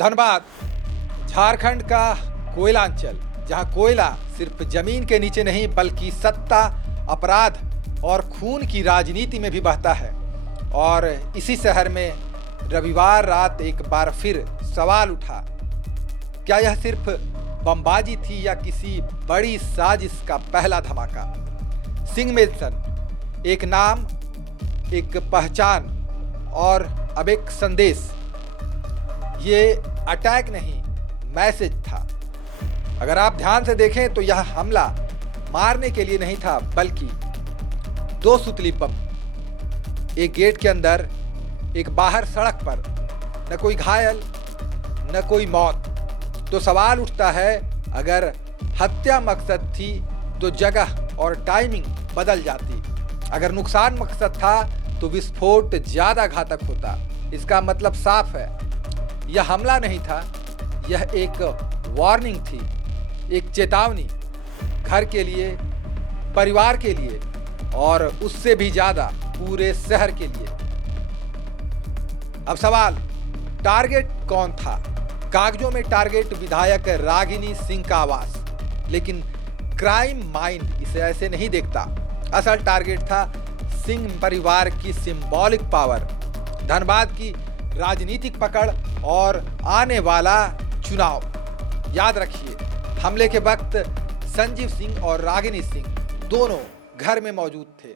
धनबाद झारखंड का कोयलांचल, जहां कोयला सिर्फ जमीन के नीचे नहीं बल्कि सत्ता, अपराध और खून की राजनीति में भी बहता है। और इसी शहर में रविवार रात एक बार फिर सवाल उठा, क्या यह सिर्फ बमबाजी थी या किसी बड़ी साजिश का पहला धमाका? सिंह मेंसन, एक नाम, एक पहचान और अब एक संदेश। ये अटैक नहीं, मैसेज था। अगर आप ध्यान से देखें तो यह हमला मारने के लिए नहीं था, बल्कि दो सुतली बम, एक गेट के अंदर, एक बाहर सड़क पर। न कोई घायल, न कोई मौत। तो सवाल उठता है, अगर हत्या मकसद थी तो जगह और टाइमिंग बदल जाती। अगर नुकसान मकसद था तो विस्फोट ज्यादा घातक होता। इसका मतलब साफ है, यह हमला नहीं था, यह एक वार्निंग थी, एक चेतावनी, घर के लिए, परिवार के लिए और उससे भी ज्यादा पूरे शहर के लिए। अब सवाल, टारगेट कौन था? कागजों में टारगेट विधायक रागिनी सिंह का आवास, लेकिन क्राइम माइंड इसे ऐसे नहीं देखता। असल टारगेट था सिंह परिवार की सिंबॉलिक पावर, धनबाद की राजनीतिक पकड़ और आने वाला चुनाव। याद रखिए, हमले के वक्त संजीव सिंह और रागिनी सिंह दोनों घर में मौजूद थे।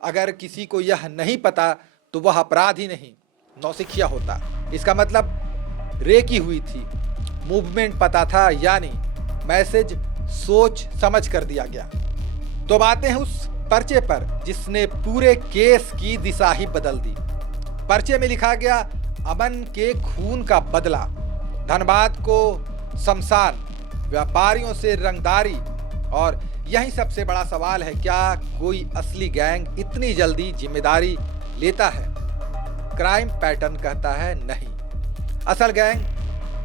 अगर किसी को यह नहीं पता तो वह अपराधी नहीं, नौसिखिया होता। इसका मतलब रेकी हुई थी, मूवमेंट पता था, यानी मैसेज सोच समझ कर दिया गया। तो बातें हैं उस पर्चे पर जिसने पूरे केस की दिशा ही बदल दी। पर्चे में लिखा गया, अमन के खून का बदला, धनबाद को शमशान, व्यापारियों से रंगदारी। और यही सबसे बड़ा सवाल है, क्या कोई असली गैंग इतनी जल्दी जिम्मेदारी लेता है? क्राइम पैटर्न कहता है नहीं। असल गैंग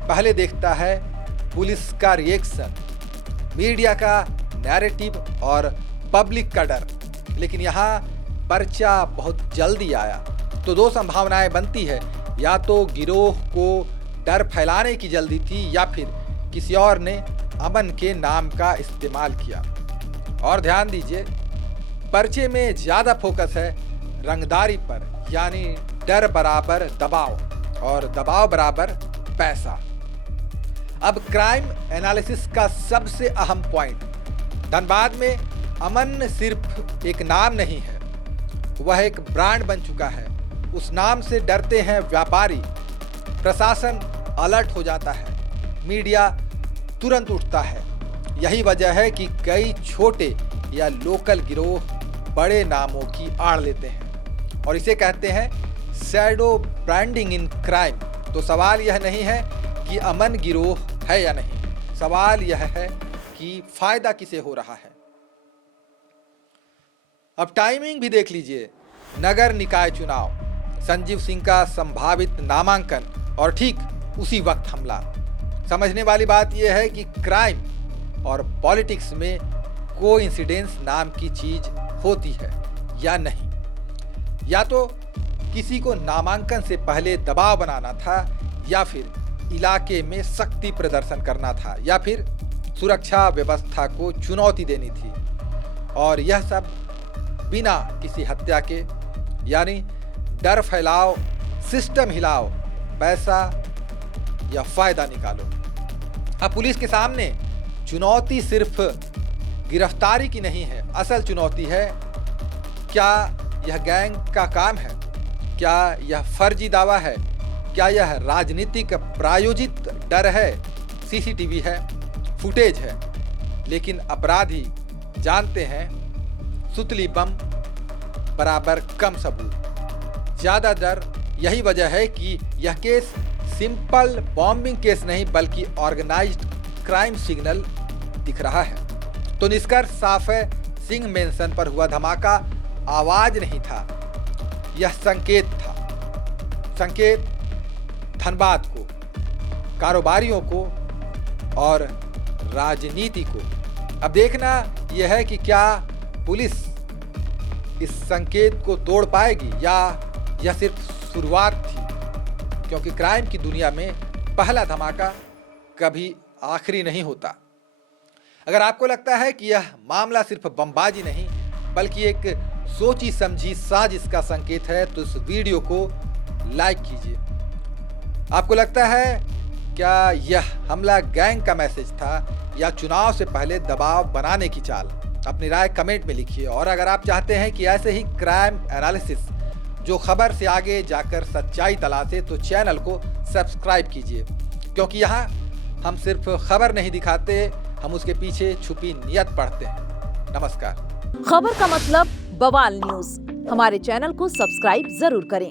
पहले देखता है पुलिस का रिएक्शन, मीडिया का नैरेटिव और पब्लिक का डर। लेकिन यहाँ पर्चा बहुत जल्दी आया तो दो संभावनाएं बनती है, या तो गिरोह को डर फैलाने की जल्दी थी या फिर किसी और ने अमन के नाम का इस्तेमाल किया। और ध्यान दीजिए, पर्चे में ज्यादा फोकस है रंगदारी पर, यानी डर बराबर दबाव और दबाव बराबर पैसा। अब क्राइम एनालिसिस का सबसे अहम पॉइंट, धनबाद में अमन सिर्फ एक नाम नहीं है, वह एक ब्रांड बन चुका है। उस नाम से डरते हैं व्यापारी, प्रशासन अलर्ट हो जाता है, मीडिया तुरंत उठता है। यही वजह है कि कई छोटे या लोकल गिरोह बड़े नामों की आड़ लेते हैं और इसे कहते हैं शैडो ब्रांडिंग इन क्राइम। तो सवाल यह नहीं है कि अमन गिरोह है या नहीं, सवाल यह है कि फायदा किसे हो रहा है। अब टाइमिंग भी देख लीजिए, नगर निकाय चुनाव, संजीव सिंह का संभावित नामांकन और ठीक उसी वक्त हमला। समझने वाली बात यह है कि क्राइम और पॉलिटिक्स में कोइंसिडेंस नाम की चीज होती है या नहीं। या तो किसी को नामांकन से पहले दबाव बनाना था, या फिर इलाके में शक्ति प्रदर्शन करना था, या फिर सुरक्षा व्यवस्था को चुनौती देनी थी। और यह सब बिना किसी हत्या के, यानी डर फैलाओ, सिस्टम हिलाओ, पैसा या फायदा निकालो। अब पुलिस के सामने चुनौती सिर्फ गिरफ्तारी की नहीं है, असल चुनौती है, क्या यह गैंग का काम है? क्या यह फर्जी दावा है? क्या यह राजनीतिक प्रायोजित डर है? सीसीटीवी है, फुटेज है, लेकिन अपराधी जानते हैं सुतली बम बराबर कम सबूत, ज्यादा डर। यही वजह है कि यह केस सिंपल बॉम्बिंग केस नहीं बल्कि ऑर्गेनाइज्ड क्राइम सिग्नल दिख रहा है। तो निष्कर्ष साफ है, सिंह मेंसन पर हुआ धमाका आवाज नहीं था, यह संकेत था। संकेत धनबाद को, कारोबारियों को और राजनीति को। अब देखना यह है कि क्या पुलिस इस संकेत को तोड़ पाएगी या यह सिर्फ शुरुआत थी, क्योंकि क्राइम की दुनिया में पहला धमाका कभी आखिरी नहीं होता। अगर आपको लगता है कि यह मामला सिर्फ बमबाजी नहीं बल्कि एक सोची समझी साजिश का संकेत है तो इस वीडियो को लाइक कीजिए। आपको लगता है क्या यह हमला गैंग का मैसेज था या चुनाव से पहले दबाव बनाने की चाल? अपनी राय कमेंट में लिखिए। और अगर आप चाहते हैं कि ऐसे ही क्राइम एनालिसिस जो खबर से आगे जाकर सच्चाई तलाशे तो चैनल को सब्सक्राइब कीजिए, क्योंकि यहाँ हम सिर्फ खबर नहीं दिखाते, हम उसके पीछे छुपी नियत पढ़ते हैं। नमस्कार। खबर का मतलब बवाल न्यूज। हमारे चैनल को सब्सक्राइब जरूर करें।